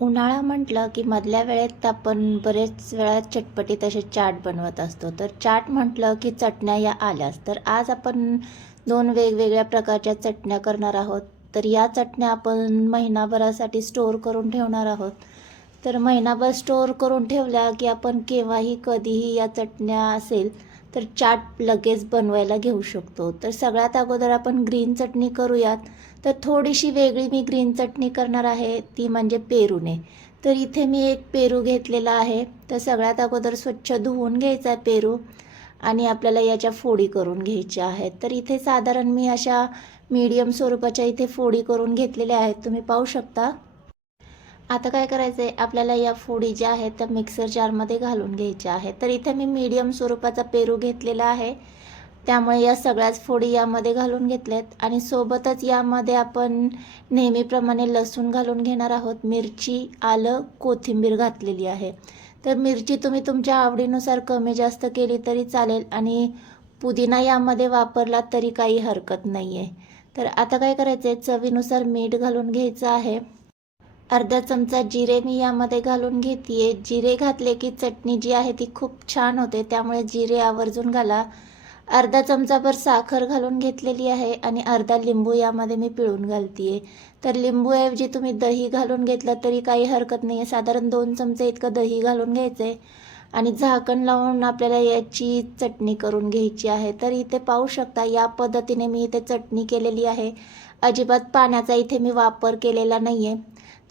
उन्हाळा म्हटलं की मधल्या वेळेत आपण बरेच वेळा चटपटी तसे चाट बनवत असतो. तर चाट म्हटलं की चटण्या या आल्याच. तर आज आपण दोन वेगवेगळ्या प्रकारच्या चटण्या करणार आहोत. तर या चटण्या आपण महिनाभरासाठी स्टोअर करून ठेवणार आहोत. तर महिनाभर स्टोअर करून ठेवल्या की आपण केव्हाही कधीही या चटण्या असेल तर चाट लगेच बनवायला घेऊ शकतो. तर सगळ्यात अगोदर आपण ग्रीन चटणी करूयात. तर थोडीशी वेगळी मी ग्रीन चटणी करणार आहे ती म्हणजे पेरूने. तर इथे मी एक पेरू घेतलेला आहे. तर सगळ्यात अगोदर स्वच्छ धुवून घ्यायचा आहे पेरू आणि आपल्याला याच्या फोडी करून घ्यायच्या आहेत. तर इथे साधारण मी अशा मीडियम स्वरूपाच्या इथे फोडी करून घेतलेल्या आहेत. तुम्ही पाहू शकता. आता काय करायचं आहे आपल्याला या फोडी ज्या आहेत त्या मिक्सर जारमध्ये घालून घ्यायच्या आहेत. तर इथे मी मीडियम स्वरूपाचा पेरू घेतलेला आहे. त्यामुळे या सगळ्याच फोडी यामध्ये घालून घेतल्यात आणि सोबतच यामध्ये आपण नेहमीप्रमाणे लसूण घालून घेणार आहोत. मिरची आलं कोथिंबीर घातलेली आहे. तर मिरची तुम्ही तुमच्या आवडीनुसार कमी जास्त केली तरी चालेल. आणि पुदिना यामध्ये वापरला तरी काही हरकत नाही आहे तर आता काय करायचं आहे चवीनुसार मीठ घालून घ्यायचं आहे. अर्धा चमचा जिरे मी यामध्ये घालून घेते जिरे घातले की चटणी जी आहे ती खूप छान होते त्यामुळे जिरे आवर्जून घाला. अर्धा चमचाभर साखर घालून घेतलेली आहे आणि अर्धा लिंबू यामध्ये मी पिळून घालते तर लिंबूऐवजी तुम्ही दही घालून घेतलं तरी काही हरकत नाही आहे साधारण दोन चमचे इतकं दही घालून घ्यायचं आहे आणि झाकण लावून आपल्याला याची चटणी करून घ्यायची आहे. तर इथे पाहू शकता या पद्धतीने मी इथे चटणी केलेली आहे. अजिबात पाण्याचा इथे मी वापर केलेला नाही आहे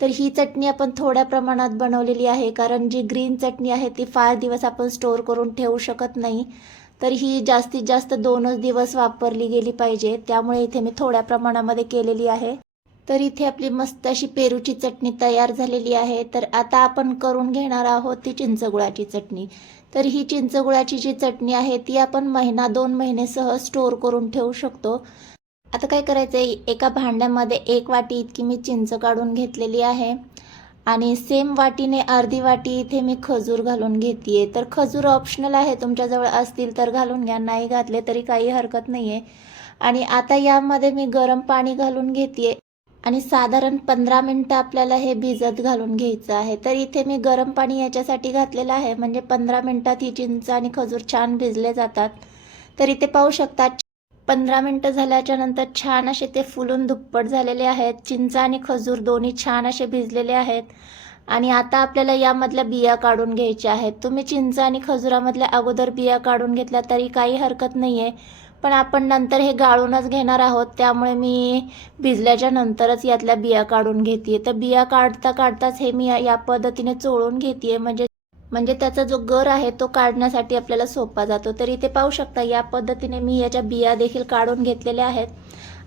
तर ही चटणी आपण थोड्या प्रमाणात बनवलेली आहे कारण जी ग्रीन चटणी आहे ती फार दिवस आपण स्टोअर करून ठेवू शकत नाही. तर ही जास्तीत जास्त दोनच दिवस वापरली गेली पाहिजे त्यामुळे इथे मी थोड्या प्रमाणामध्ये केलेली आहे. तर इथे आपली मस्त अशी पेरूची चटणी तयार झालेली आहे. तर आता आपण करून घेणार आहोत ती चिंचगुळाची चटणी. तर ही चिंचगुळाची जी चटणी आहे ती आपण महिना दोन महिने सहज स्टोअर करून ठेवू शकतो. आता काय करायचं आहे एका भांड्यामध्ये एक वाटी इतकी मी चिंच काढून घेतलेली आहे. आणि सेम वाटीने अर्धी वाटी इथे मी खजूर घालून घेते तर खजूर ऑप्शनल आहे तुमच्याजवळ असतील तर घालून घ्या नाही घातले तरी काही हरकत नाही आहे आणि आता यामध्ये मी गरम पाणी घालून घेते आणि साधारण पंधरा मिनटं आपल्याला हे भिजत घालून घ्यायचं आहे. तर इथे मी गरम पाणी याच्यासाठी घातलेलं आहे. म्हणजे पंधरा मिनटात ही चिंच आणि खजूर छान भिजले जातात. तर इथे पाहू शकतात पंधरा मिनटं झाल्याच्यानंतर छान असे ते फुलून दुप्पट झालेले आहेत. चिंच आणि खजूर दोन्ही छान असे भिजलेले आहेत. आणि आता आपल्याला यामधल्या बिया काढून घ्यायच्या आहेत. तुम्ही चिंच आणि खजुरामधल्या अगोदर बिया काढून घेतल्या तरी काही हरकत नाही आहे पण आपण नंतर हे गाळूनच घेणार आहोत. त्यामुळे मी भिजल्याच्या नंतरच यातल्या बिया काढून घेते तर बिया काढता काढताच हे मी या- पद्धतीने चोळून घेते म्हणजे म्हणजे त्याचा जो गर आहे तो काढण्यासाठी आपल्याला सोपा जातो. तर इथे पाहू शकता या पद्धतीने मी याच्या बिया देखील काढून घेतलेल्या आहेत.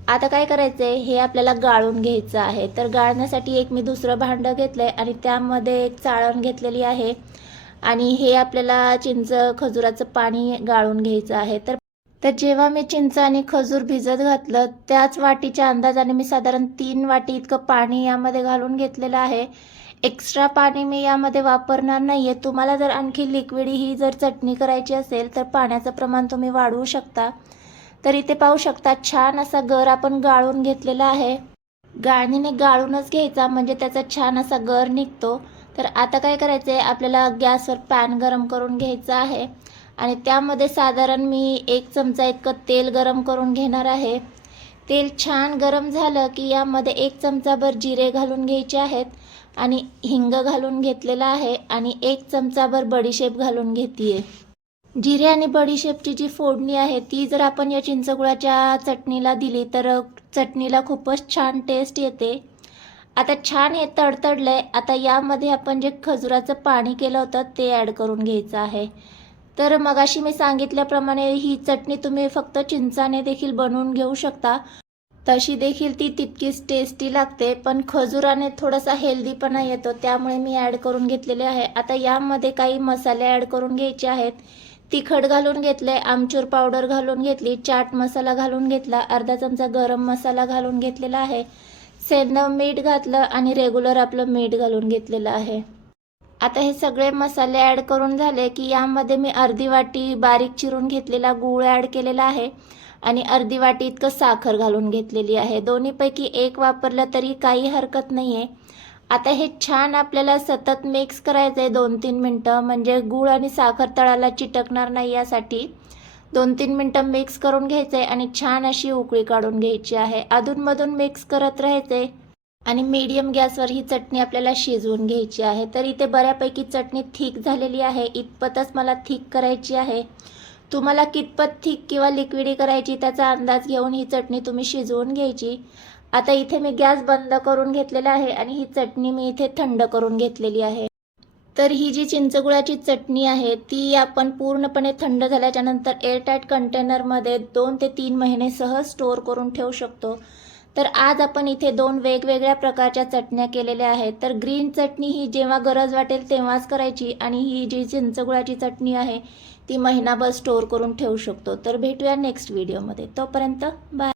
आता काय करायचं आहे हे आपल्याला गाळून घ्यायचं आहे. तर गाळण्यासाठी एक मी दुसरं भांडं घेतलं आहे आणि त्यामध्ये एक चाळण घेतलेली आहे. आणि हे आपल्याला चिंच खजुराचं पाणी गाळून घ्यायचं आहे. तर तर जेव्हा मी चिंच आणि खजूर भिजत घातलं त्याच वाटीच्या अंदाजाने मी साधारण तीन वाटी इतकं पाणी यामध्ये घालून घेतलेलं आहे. एक्स्ट्रा पाणी मी यामध्ये वापरणार नाही आहे तुम्हाला जर आणखी लिक्विड ही जर चटणी करायची असेल तर पाण्याचं प्रमाण तुम्ही वाढवू शकता. तर इथे पाहू शकता छान असा गर आपण गाळून घेतलेला आहे. गाळणीने गाळूनच घ्यायचा म्हणजे त्याचा छान असा गर निघतो. तर आता काय करायचं आहे आपल्याला गॅसवर पॅन गरम करून घ्यायचा आहे. आणि त्यामध्ये साधारण मी एक चमचा इतकं तेल गरम करून घेणार आहे. तेल छान गरम झालं की यामध्ये एक चमचाभर जिरे घालून घ्यायचे आहेत आणि हिंग घालून घेतलेला आहे आणि एक चमचाभर बडीशेप घालून घेते जिरे आणि बडीशेपची जी फोडणी आहे ती जर आपण या चिंचगुळाच्या चटणीला दिली तर चटणीला खूपच छान टेस्ट येते. आता छान हे तडतडलं आहे आता यामध्ये आपण जे खजुराचं पाणी केलं होतं ते ॲड करून घ्यायचं आहे. तर मगाशी मी सांगितल्याप्रमाणे ही चटणी तुम्ही फक्त चिंचाने देखील बनवून घेऊ शकता. तशी देखील ती तितकीच टेस्टी लागते पण खजुराने थोडासा हेल्दीपणा येतो त्यामुळे मी ॲड करून घेतलेले आहे. आता यामध्ये काही मसाले ॲड करून घ्यायचे आहेत. तिखट घालून घेतले आमचूर पावडर घालून घेतली चाट मसाला घालून घेतला अर्धा चमचा गरम मसाला घालून घेतलेला आहे. सेंदव मीठ घातलं आणि रेग्युलर आपलं मीठ घालून घेतलेलं आहे. आता हे सगळे मसाले ॲड करून झाले की यामध्ये मी अर्धी वाटी बारीक चिरून घेतलेला गूळ ॲड केलेला आहे. आणि अर्धी वाटी इतकं साखर घालून घेतलेली आहे. दोन्हीपैकी एक वापरलं तरी काही हरकत नाही आहे आता हे छान आपल्याला सतत मिक्स करायचं आहे दोन तीन मिनटं. म्हणजे गूळ आणि साखर तळाला चिटकणार नाही यासाठी. दोन तीन मिनटं मिक्स करून घ्यायचं आहे आणि छान अशी उकळी काढून घ्यायची आहे. अधूनमधून मिक्स करत राहायचं आहे आणि मीडियम गॅसवर ही चटणी आपल्याला शिजवून घ्यायची आहे. तर इथे बऱ्यापैकी चटणी थिक झालेली आहे. इतपतच मला थिक करायची आहे. तुम्हाला कितपत थिक किंवा लिक्विडी करायची त्याचा अंदाज घेऊन ही चटणी तुम्ही शिजवून घ्यायची. आता इथे मी गॅस बंद करून घेतलेला आहे आणि ही चटणी मी इथे थंड करून घेतलेली आहे. तर ही जी चिंचगुळाची चटणी आहे ती आपण पूर्णपणे थंड झाल्याच्यानंतर एअरटाईट कंटेनरमध्ये दोन ते तीन महिने सहज स्टोअर करून ठेवू शकतो. तर आज आपण इथे दोन वेगवेगळ्या प्रकारच्या चटण्या केलेल्या आहेत. तर ग्रीन चटणी ही जेव्हा गरज वाटेल तेव्हाच करायची आणि ही जी चिंचगुळाची चटणी आहे ती महिनाभर स्टोअर करून ठेवू शकतो. तर भेटूया नेक्स्ट व्हिडिओमध्ये तोपर्यंत बाय